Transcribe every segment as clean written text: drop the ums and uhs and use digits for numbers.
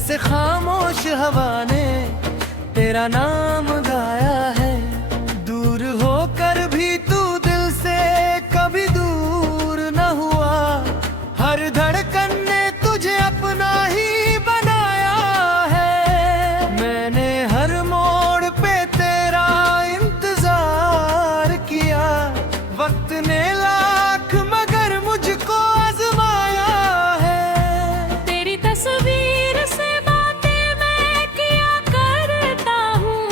जैसे खामोश हवा ने तेरा नाम गाया है। दूर होकर भी तू दिल से कभी दूर न हुआ। हर धड़कन ने तुझे अपना ही बनाया है। मैंने हर मोड़ पे तेरा इंतजार किया। वक्त ने लाख मगर मुझको आजमाया है। तेरी तस्वीर से बातें मैं किया करता हूँ।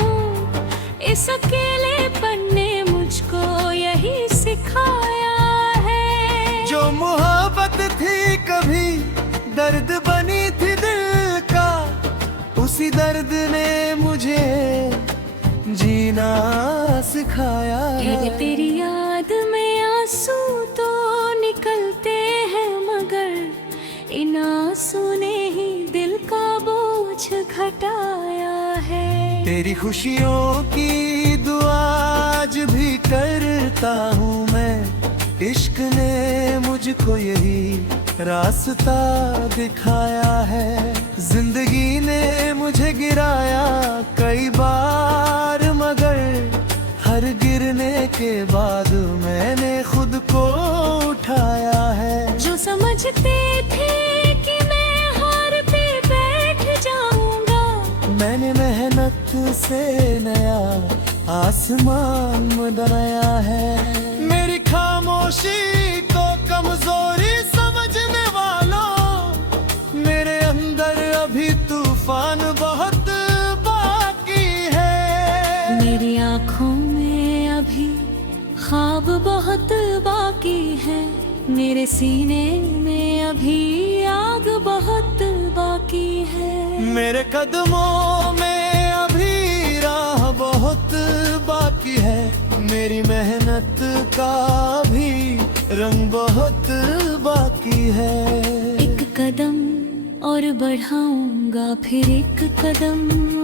इस अकेलेपन ने मुझको यही सिखाया है। जो मोहब्बत थी कभी दर्द बनी थी दिल का, उसी दर्द ने मुझे जीना सिखाया है। तेरी याद में आंसू तो निकलते हैं मगर इन आंसू ने ही दिल का बोझ घटाया है। तेरी खुशियों की दुआ आज भी करता हूँ मैं। इश्क ने मुझको यही रास्ता दिखाया है। जिंदगी ने मुझे गिराया कई बार मगर हर गिरने के बाद मैंने खुद को उठाया है। जो समझते थे कि मैं हार पे बैठ जाऊंगा, मैंने मेहनत से नया आसमान बनाया है। मेरी खामोशी को कमजोरी समझने वालों, मेरे अंदर अभी तूफान बहुत बाकी है। मेरी आँखों में अभी ख्वाब बहुत बाकी है। मेरे सीने में अभी आग बहुत बाकी है। मेरे कदमों में अभी राह बहुत बाकी है। मेरी मेहनत का भी रंग बहुत बाकी है। एक कदम और बढ़ाऊंगा फिर एक कदम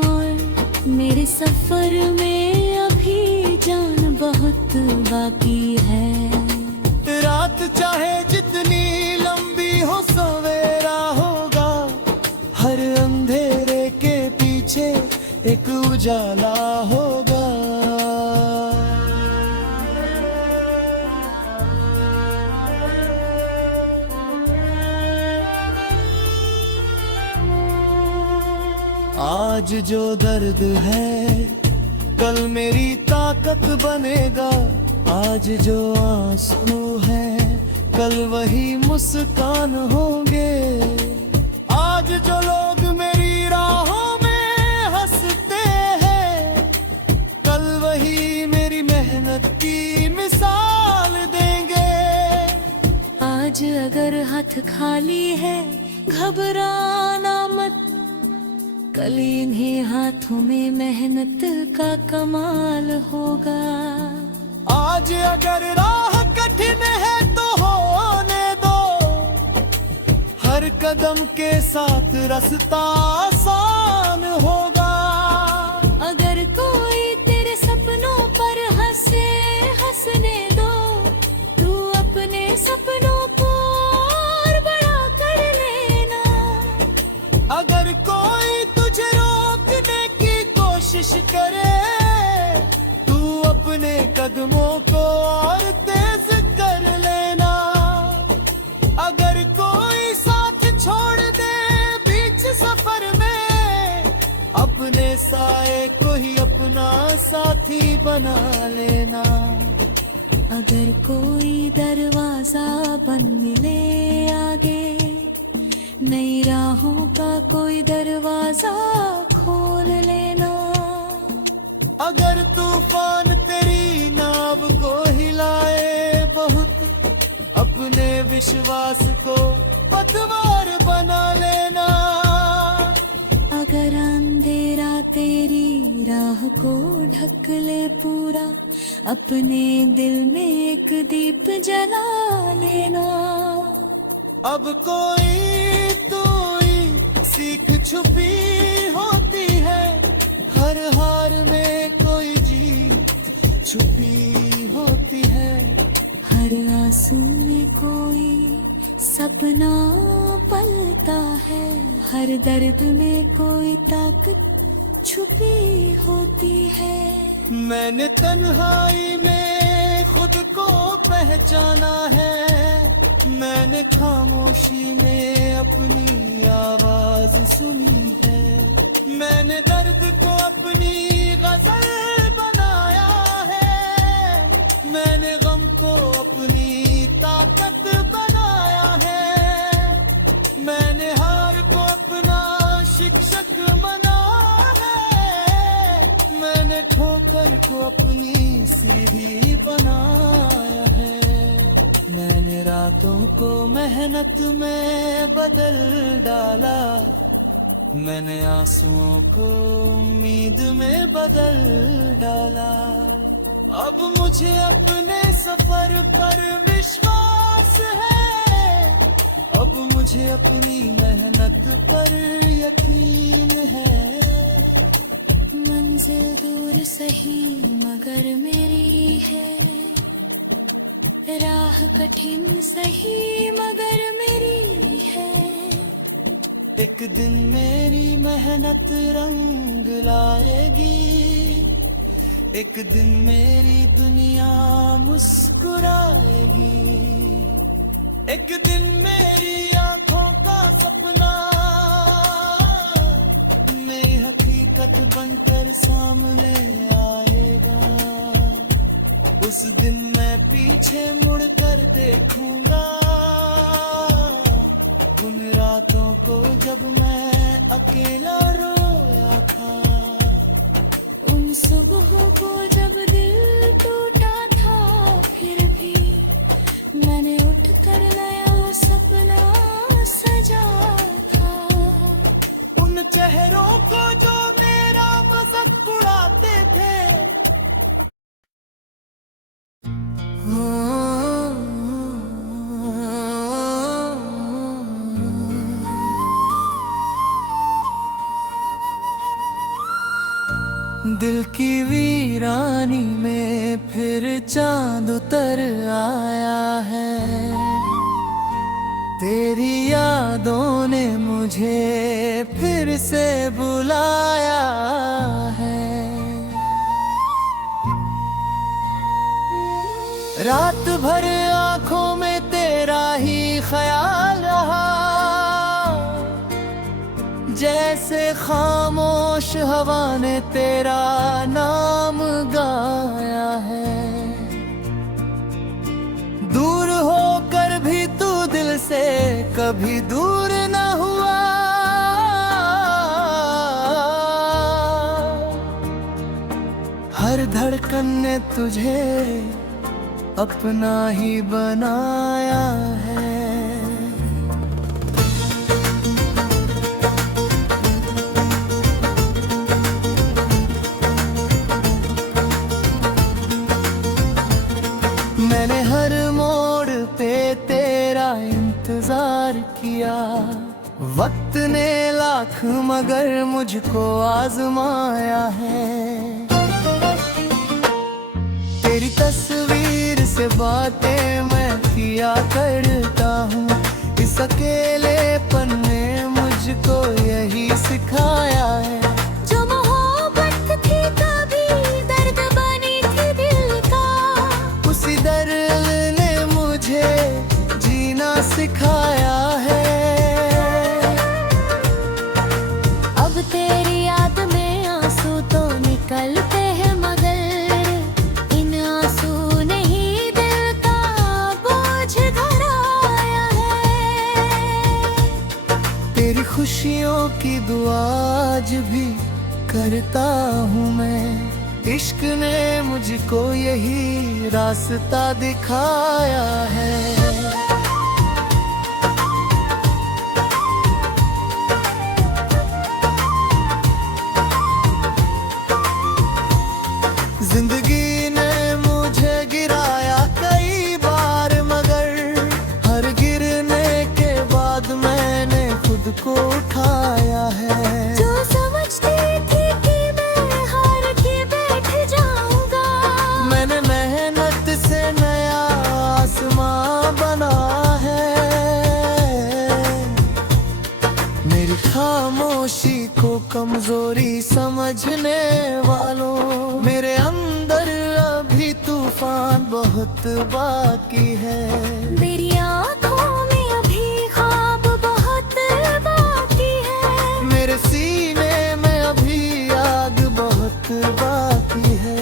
और। मेरे सफर में अभी जान बहुत बाकी है। रात चाहे जितनी लंबी हो सवेरा होगा। हर अंधेरे के पीछे एक उजाला होगा। आज जो दर्द है कल मेरी ताकत बनेगा। आज जो आंसू है कल वही मुस्कान होंगे। आज जो लोग मेरी राहों में हंसते हैं कल वही मेरी मेहनत की मिसाल देंगे। आज अगर हाथ खाली है घबराना मत। कल इन्हीं हाथों में मेहनत का कमाल होगा। आज अगर राह कठिन है तो होने दो। हर कदम के साथ रास्ता आसान होगा। अगर कोई तेरे सपनों पर हंसे हंसने दो। तू अपने सपनों को और बड़ा कर लेना। अगर कोई तुझे रोकने की कोशिश करे तू अपने कदमों को और तेज कर लेना। अगर कोई साथ छोड़ दे बीच सफर में अपने साए को ही अपना साथी बना लेना। अगर कोई दरवाजा बंद मिले आगे नई राहों का कोई दरवाजा खोल लेना। अगर तूफान तेरी नाव को हिलाए बहुत अपने विश्वास को पतवार बना लेना। अगर अंधेरा तेरी राह को ढक ले पूरा अपने दिल में एक दीप जला लेना। अब कोई तू ही सीख छुपी होती है। हर हार में कोई जीत छुपी होती है। हर आंसू में कोई सपना पलता है, हर दर्द में कोई ताकत छुपी होती है। मैंने तन्हाई में खुद को पहचाना है, मैंने खामोशी में अपनी आवाज सुनी है। मैंने दर्द को अपनी गजल बनाया है, मैंने गम को अपनी ताकत बनाया है। मैंने हार को अपना शिक्षक बना है, मैंने ठोकर को अपनी सीढ़ी बनाया है। मैंने रातों को मेहनत में बदल डाला, मैंने आंसुओं को उम्मीद में बदल डाला। अब मुझे अपने सफर पर विश्वास है, अब मुझे अपनी मेहनत पर यकीन है। मंजिल दूर सही मगर मेरी है, राह कठिन सही मगर मेरी है। एक दिन मेरी मेहनत रंग लाएगी, एक दिन मेरी दुनिया मुस्कुराएगी। एक दिन मेरी आंखों का सपना मेरी हकीकत बनकर सामने आएगा। उस दिन मैं पीछे मुड़कर देखूंगा उन रातों को जब मैं अकेला रोया था, उन सुबहों को जब दिल टूटा था। फिर भी मैंने उठकर नया सपना सजा था। उन चेहरों को जो मेरा मजाक उड़ाते थे। दिल की वीरानी में फिर चांद उतर आया है, तेरी यादों ने मुझे फिर से बुलाया है। रात भर आंखों में तेरा ही ख्याल रहा, जैसे खामोश हवा ने तेरा नाम गाया है। दूर होकर भी तू दिल से कभी दूर न हुआ, हर धड़कन ने तुझे अपना ही बनाया है। मैंने हर मोड़ पे तेरा इंतजार किया, वक्त ने लाख मगर मुझको आजमाया है। तेरी तस्वीर से बातें मैं किया करता हूँ, इस अकेलेपन ने मुझको यही सिखाया है। जो मोहब्बत थी कभी दर्द बनी थी दिल का, उसी दर्द ने मुझे जीना सिखाया है। अब तेरी याद में आंसू तो निकलते हैं मगर इन आंसू ने ही दिल का बोझ धराया है। तेरी खुशियों की दुआ आज भी करता हूँ मैं, इश्क ने मुझको यही रास्ता दिखाया है। जिंदगी ने मुझे गिराया कई बार मगर हर गिरने के बाद मैंने खुद को उठाया है। जो समझती थी कि मैं हार के बैठ जाऊंगा, मैंने मेहनत से नया आसमां बनाया तूफान बहुत बाकी है। मेरी आँखों में अभी ख्वाब बहुत बाकी है। मेरे सीने में अभी आग बहुत बाकी है।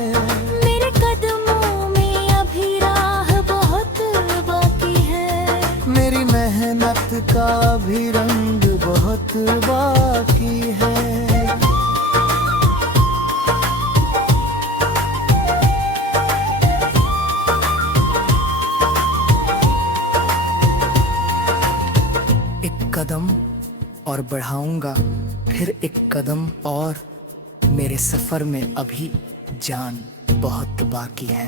मेरे कदमों में अभी राह बहुत बाकी है। मेरी मेहनत का भी रंग बहुत बाकी है। एक कदम और बढ़ाऊंगा, फिर एक कदम और। मेरे सफर में अभी जान बहुत बाकी है।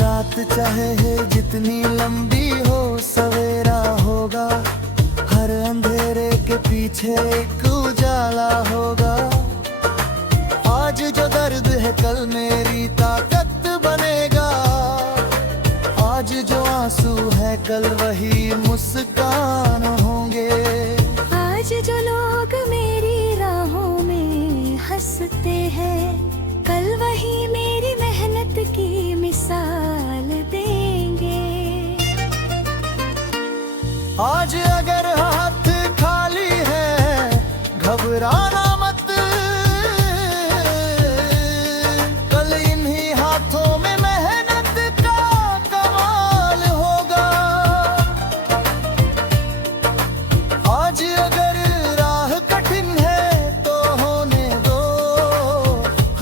रात चाहे है जितनी लंबी हो, सवेरा होगा। हर अंधेरे के पीछे एक उजाला होगा। आज जो दर्द है कल मेरी ताकत बनेगा। आज जो आंसू है कल वही मुस्कान होंगे। आज जो लोग मेरी राहों में हंसते हैं, कल वही मेरी मेहनत की मिसाल देंगे। आज अगर हाथ खाली है घबराना मत। कल इन्हीं हाथों में मेहनत का कमाल होगा। आज अगर राह कठिन है तो होने दो।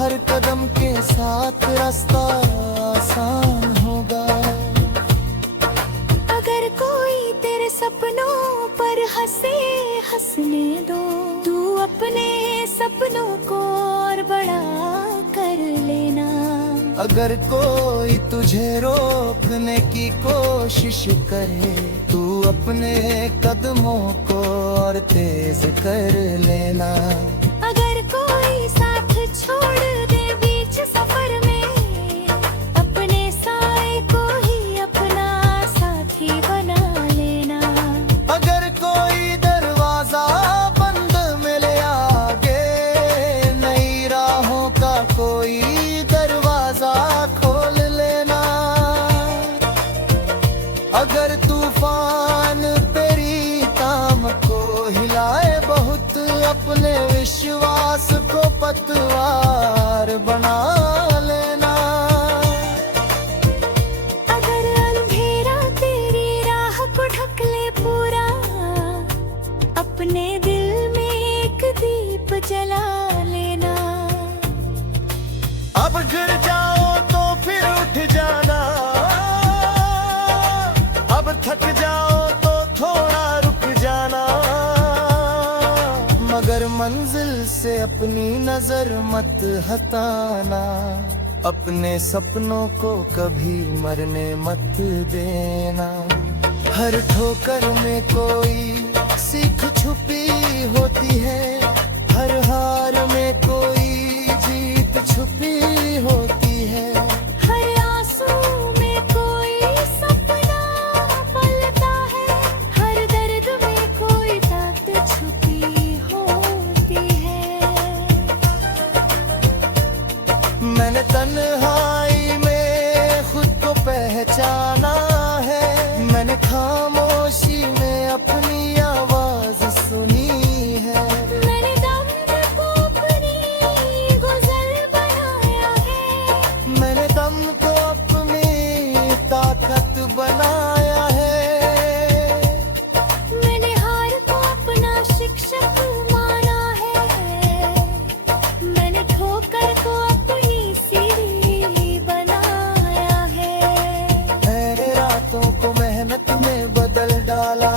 हर कदम के साथ रास्ता आसान होगा। अगर कोई तेरे सपनों पर हंसे, हंसने दो। तू अपने सपनों को और बड़ा कर लेना। अगर कोई तुझे रोकने की कोशिश करे, तू अपने कदमों को और तेज कर लेना। अगर कोई साथ छोड़ दे बीच सफर में, अपने साए को ही अपना साथी बना लेना। अगर कोई दरवाजा बंद मिले आगे, नई राहों का कोई दरवाजा खोल लेना। अगर तूफान तेरी ताम को हिलाए बहुत, अपने विश्वास को पतवार बना लेना। अगर अंधेरा तेरी राह को ढक ले पूरा, अपने दिल में एक दीप जला लेना। अब गिर जाओ तो फिर उठ जाना। अब थक जाओ तो थोड़ा रुक जाना। मगर मंजिल से अपनी नजर मत हटाना। अपने सपनों को कभी मरने मत देना। हर ठोकर में कोई सीख छुपी होती है। हर हार में कोई जीत छुपी होती है। हर आंसू में कोई सपना पलता है। हर दर्द में कोई बात छुपी होती है। मैंने तन्हाई में खुद को पहचाना है। मैंने खामोशी में अपनी आवाज सुनी है। मैंने दम को अपनी गुजर बनाया है। मैंने दम को अपनी ताकत बनाया है। मैंने हार को अपना शिक्षक माना है। मैंने ठोकर को अपनी सीढ़ी बनाया है। मैंने रातों को मेहनत में बदल डाला।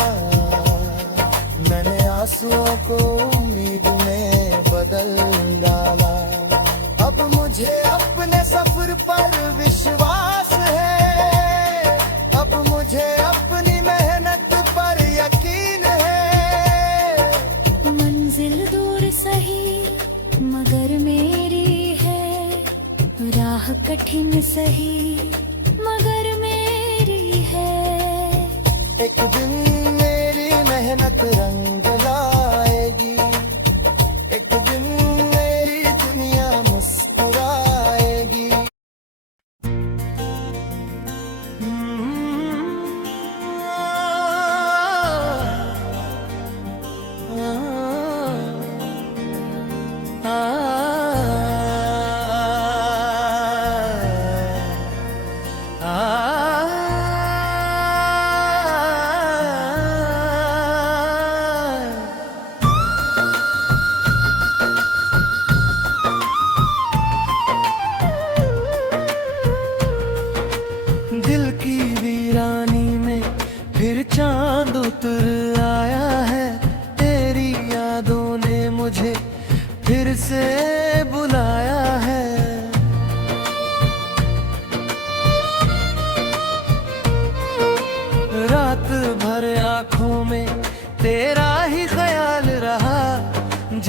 मैंने आंसुओं को उम्मीद में बदल डाला। अब मुझे अपने सफर पर विश्वास है। अब मुझे अपनी मेहनत पर यकीन है। मंजिल दूर सही मगर मेरी है। राह कठिन सही मगर मेरी है। एक दिन मेरी मेहनत रंग लाएगी। एक दिन मेरी दुनिया मुस्कुराएगी।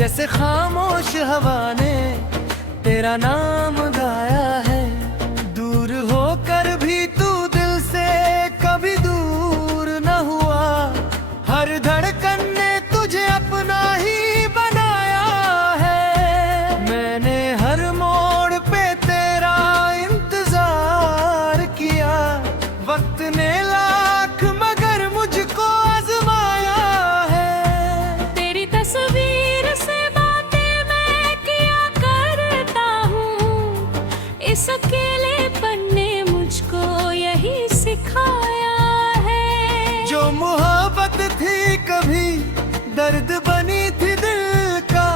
जैसे खामोश हवा ने तेरा नाम गाया है। दूर होकर भी तू दिल से कभी दूर न हुआ। हर धड़कन ने तुझे अपना ही बनाया है। मैंने हर मोड़ पे तेरा इंतजार किया। वक्त ने लाख मगर मुझको आजमाया है। तेरी तस्वीर से बातें मैं किया करता हूँ। इस अकेलेपन ने मुझको यही सिखाया है। जो मोहब्बत थी कभी दर्द बनी थी दिल का,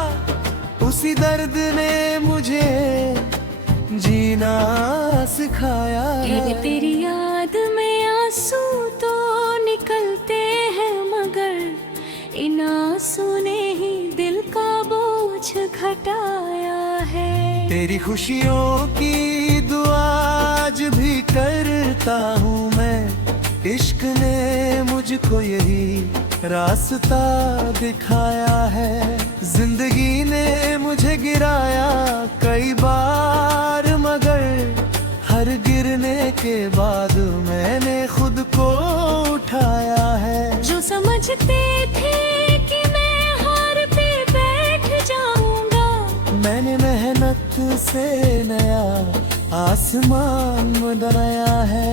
उसी दर्द ने मुझे जीना सिखाया है। तेरी याद में आंसू तो निकलते हैं मगर इन आंसू ने ही दिल का बोझ घटाया है। तेरी खुशियों की दुआ आज भी करता हूँ मैं। इश्क ने मुझको यही रास्ता दिखाया है। जिंदगी ने मुझे गिराया कई बार मगर हर गिरने के बाद मैंने खुद को उठाया है। जो समझते थे कि मैं हार पे बैठ जाऊंगा, मैंने मेहनत से नया आसमान बनाया है।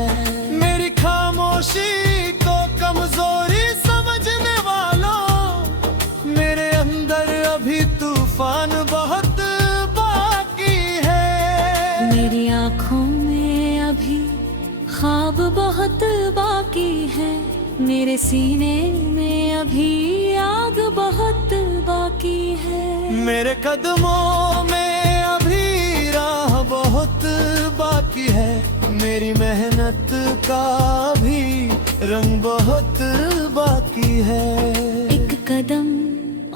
मेरी खामोशी को कमजोरी समझने वालों, मेरे अंदर अभी तूफान बहुत बाकी है। मेरी आँखों में अभी ख्वाब बहुत बाकी है। मेरे सीने में अभी आग बहुत बाकी है। मेरे कदमों में अभी राह बहुत बाकी है। मेरी मेहनत का भी रंग बहुत बाकी है। एक कदम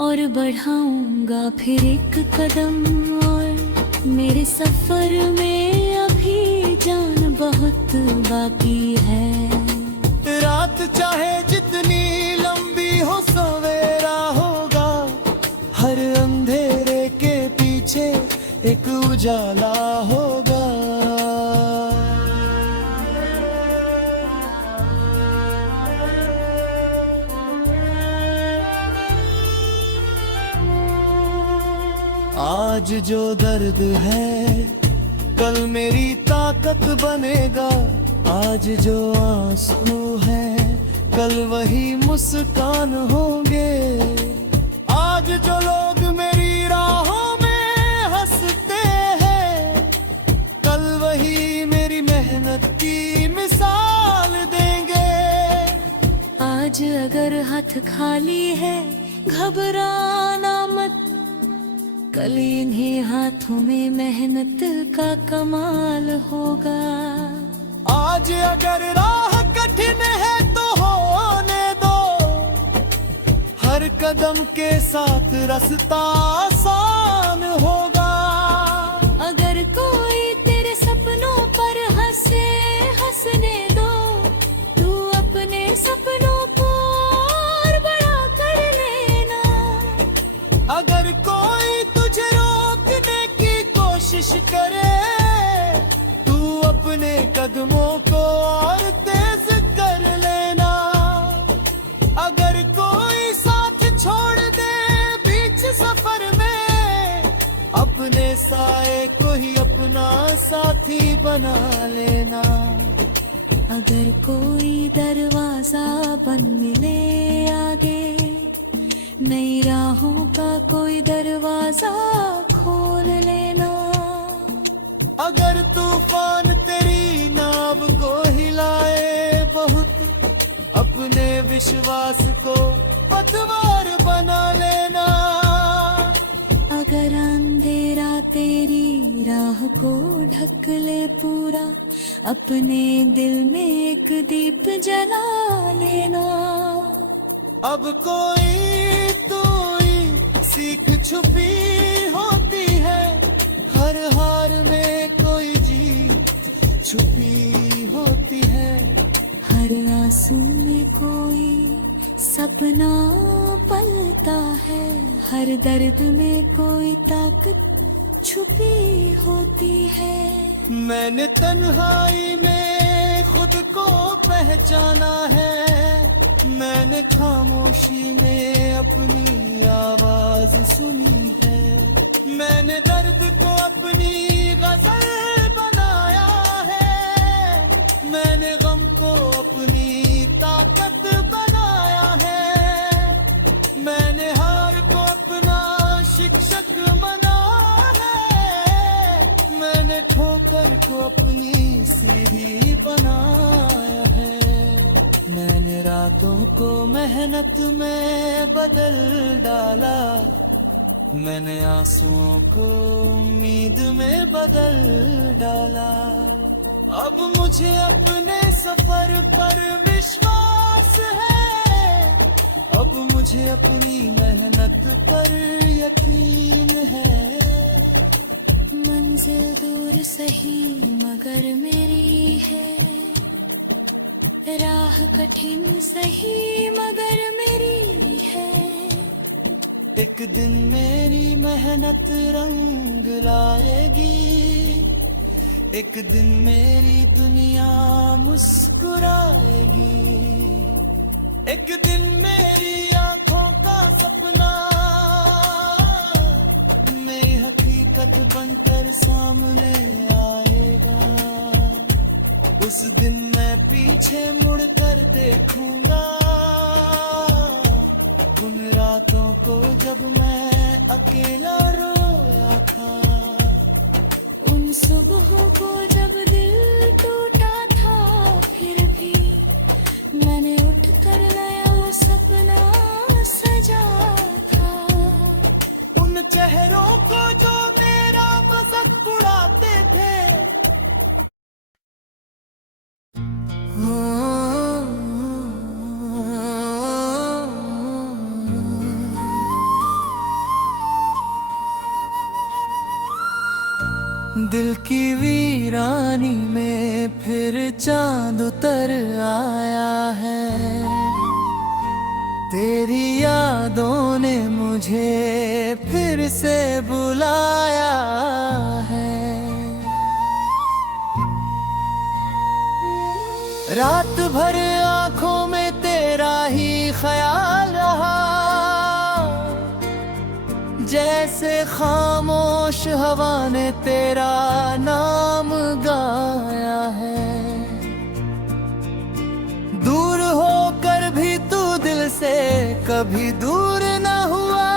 और बढ़ाऊंगा फिर एक कदम और। मेरे सफर में अभी जान बहुत बाकी है। रात चाहे जितनी लंबी हो सवेरा होगा। हर अंधेरे के पीछे एक उजाला होगा। आज जो दर्द है कल मेरी ताकत बनेगा। आज जो आंसू है कल वही मुस्कान होंगे। आज जो लोग मेरी राहों में हंसते हैं कल वही मेरी मेहनत की मिसाल देंगे। आज अगर हाथ खाली है घबराना मत, कल इन्हीं हाथों में मेहनत का कमाल होगा। आज अगर राह कठिन है तो होने दो। हर कदम के साथ रास्ता आसान होगा। अगर कोई तेरे सपनों पर हंसे हंसने दो। तू अपने सपनों को और बड़ा कर लेना। अगर कोई तुझे रोकने की कोशिश करे तू अपने कदमों को और तेज कर लेना। अगर कोई साथ छोड़ दे बीच सफर में अपने साए को ही अपना साथी बना लेना। अगर कोई दरवाजा बंद मिले आगे, नई राहों का कोई दरवाजा खोल लेना। अगर तूफान तेरी नाव को हिलाए बहुत, अपने विश्वास को पतवार बना लेना। अगर अंधेरा तेरी राह को ढक ले पूरा, अपने दिल में एक दीप जला लेना। अब कोई तू सीख छुपी होती है, हर हार में कोई जीत छुपी होती है। हर आंसू में कोई सपना पलता है, हर दर्द में कोई ताकत छुपी होती है। मैंने तन्हाई में खुद को पहचाना है, मैंने खामोशी में अपनी आवाज सुनी है। मैंने दर्द को अपनी गजल बनाया है, मैंने गम को अपनी ताकत बनाया है। मैंने हार को अपना शिक्षक बनाया है, मैंने ठोकर को अपनी सीढ़ी बनाया है। मैंने रातों को मेहनत में बदल डाला, मैंने आंसुओं को उम्मीद में बदल डाला। अब मुझे अपने सफर पर विश्वास है, अब मुझे अपनी मेहनत पर यकीन है। मंजिल दूर सही मगर मेरी है, राह कठिन सही मगर मेरी है। एक दिन मेरी मेहनत रंग लाएगी, एक दिन मेरी दुनिया मुस्कुराएगी। एक दिन मेरी आंखों का सपना मेरी हकीकत बनकर सामने आएगा। उस दिन मैं पीछे मुड़कर देखूंगा उन रातों को जब मैं अकेला रोया था, उन सुबहों को जब दिल टूटा था। फिर भी मैंने उठकर नया सपना सजा था। उन चेहरों को जो मेरा मजाक उड़ाते थे। दिल की वीरानी में फिर चांद उतर आया है, तेरी यादों ने मुझे फिर से बुलाया है। रात भर आंखों में तेरा ही ख्याल रहा, जैसे खामोश हवा ने तेरा नाम गाया है। दूर होकर भी तू दिल से कभी दूर न हुआ,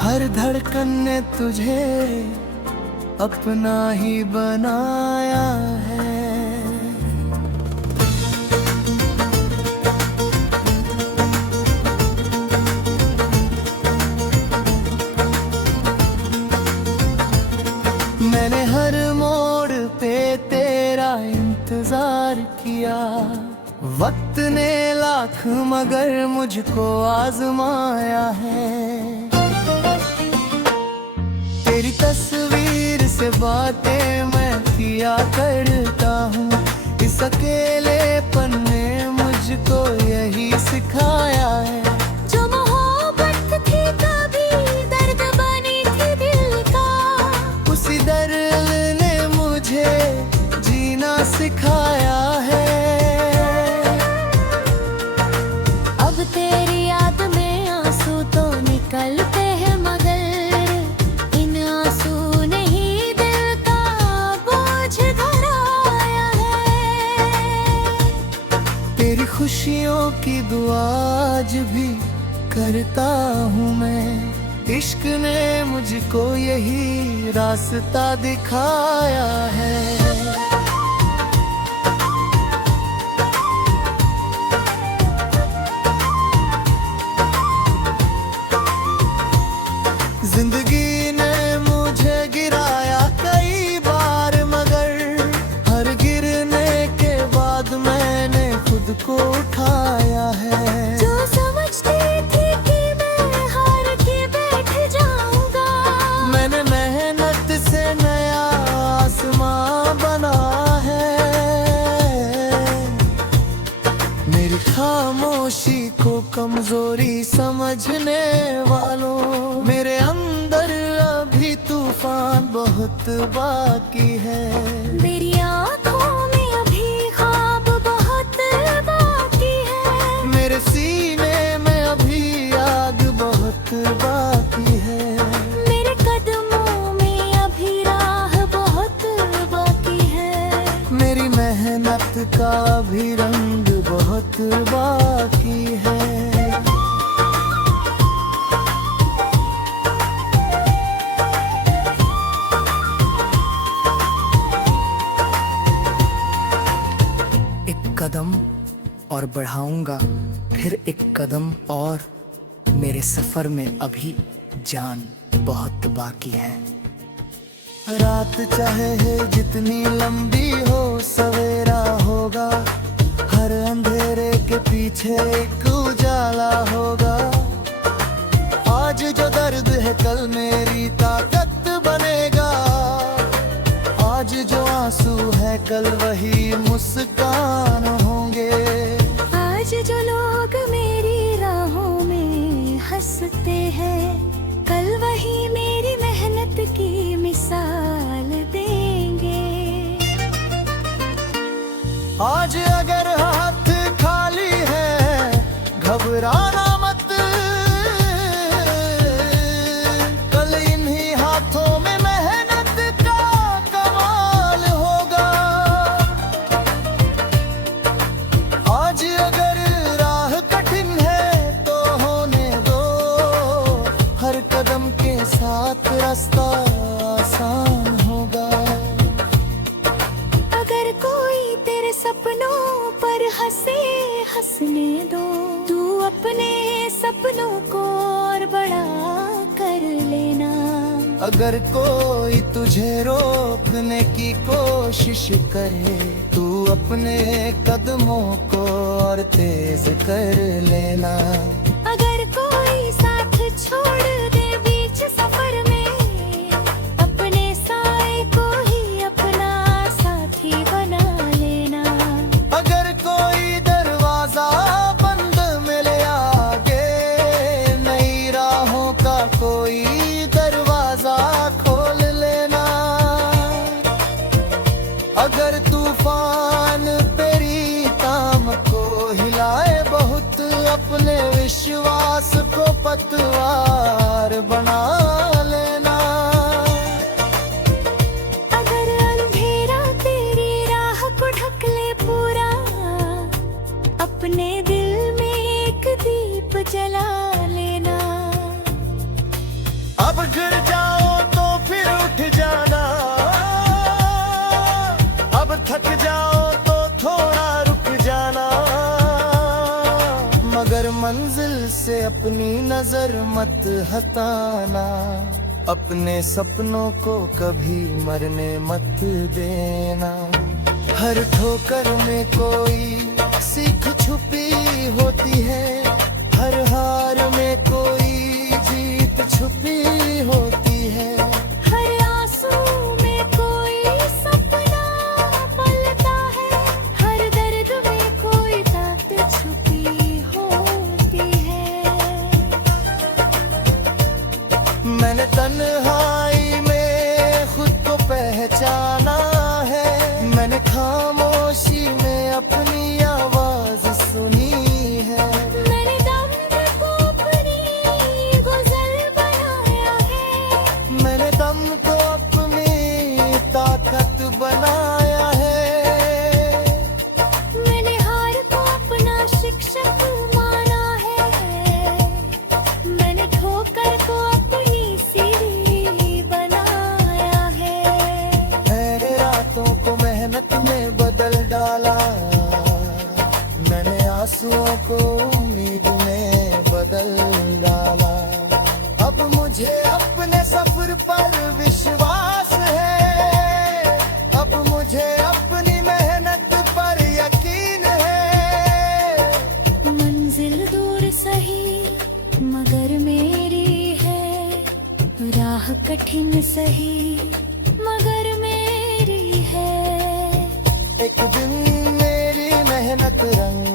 हर धड़कन ने तुझे अपना ही बनाया है। मैंने हर मोड़ पे तेरा इंतजार किया, वक्त ने लाख मगर मुझको आजमाया है। तेरी तस्वीर से बातें मैं किया करता हूँ, इस अकेलेपन ने मुझको यही सिखाया है। जो मोहब्बत थी कभी दर्द बनी थी दिल का, उसी दर्द ने मुझे जीना सिखाया है। अब तेरी याद में आंसू तो निकलते हैं मगर इन आंसू ने ही दिल का बोझ भराया है। तेरी खुशियों की दुआ आज भी करता हूँ मैं, इश्क ने मुझको यही रास्ता दिखाया है। जिंदगी ने मुझे गिराया कई बार मगर हर गिरने के बाद मैंने खुद को उठाया है। जो समझती थी कि मैं हार के बैठ जाऊंगा, मैंने मेहनत से नया आसमां बहुत बाकी है। मेरी आँखों में अभी ख्वाब बहुत बाकी है। मेरे सीने में अभी आग बहुत बाकी है। मेरे कदमों में अभी राह बहुत बाकी है। मेरी मेहनत का भी रंग बहुत बाकी है। एक कदम और बढ़ाऊंगा, फिर एक कदम और। मेरे सफर में अभी जान बहुत बाकी है। रात चाहे है जितनी लंबी हो, सवेरा होगा। हर अंधेरे के पीछे एक उजाला होगा। आज जो दर्द है कल मेरी ताकत बनेगा। आज जो आंसू है कल वही मुस्कान होंगे। आज जो लोग मेरी राहों में हंसते हैं, कल वही मेरी मेहनत की मिसाल देंगे। आज अगर हाथ खाली है घबराना मत। कल इन्हीं हाथों में मेहनत का कमाल होगा। आज अगर राह कठिन है तो होने दो। हर कदम के साथ रास्ता आसान होगा। अगर कोई तेरे सपनों पर हंसे, हंसने दो। तू अपने सपनों को और बड़ा कर लेना। अगर कोई तुझे रोकने की कोशिश करे, तू अपने कदमों को और तेज कर लेना। अगर कोई साथ छोड़ दे बीच सफर में, अपने साए को ही अपना साथी बना लेना। अगर कोई दरवाजा बंद मिले आगे, नई राहों का कोई दरवाजा खोल लेना। अगर तूफान तेरी ताम को हिलाए बहुत, अपने विश्वास को पतवार बना लेना। अगर अंधेरा तेरी राह को ढक ले पूरा, अपने दिल में एक दीप जला लेना। अब गिर जाओ तो फिर उठ जाना। अब थक जाओ तो थोड़ा रुक जाना। मगर मंजिल से अपनी नजर मत हटाना। अपने सपनों को कभी मरने मत देना। हर ठोकर में कोई सीख छुपी होती है। हर हार में कोई जीत छुपी होती है। हर आंसू में कोई सपना पलता है। हर दर्द में कोई बात छुपी होती है। मैंने तन्हाई में खुद को पहचाना है। मैंने खामोशी में अपनी आवाज सुनी है। मैंने दम को अपनी गुज़र बनाया है। मैंने दम को अपनी ताकत बनाया है। मैंने हार को अपना शिक्षक माना है। मैंने ठोकर को अपनी सीढ़ी बनाया है। मैंने रातों को मेहनत में बदल डाला। मैंने आंसुओं को उम्मीद में बदल डाला। अब मुझे अपने सफर पर विश्वास है। अब मुझे अपनी मेहनत पर यकीन है। मंजिल दूर सही मगर मेरी है। राह कठिन सही मगर मेरी है। एक दिन मेरी मेहनत रंग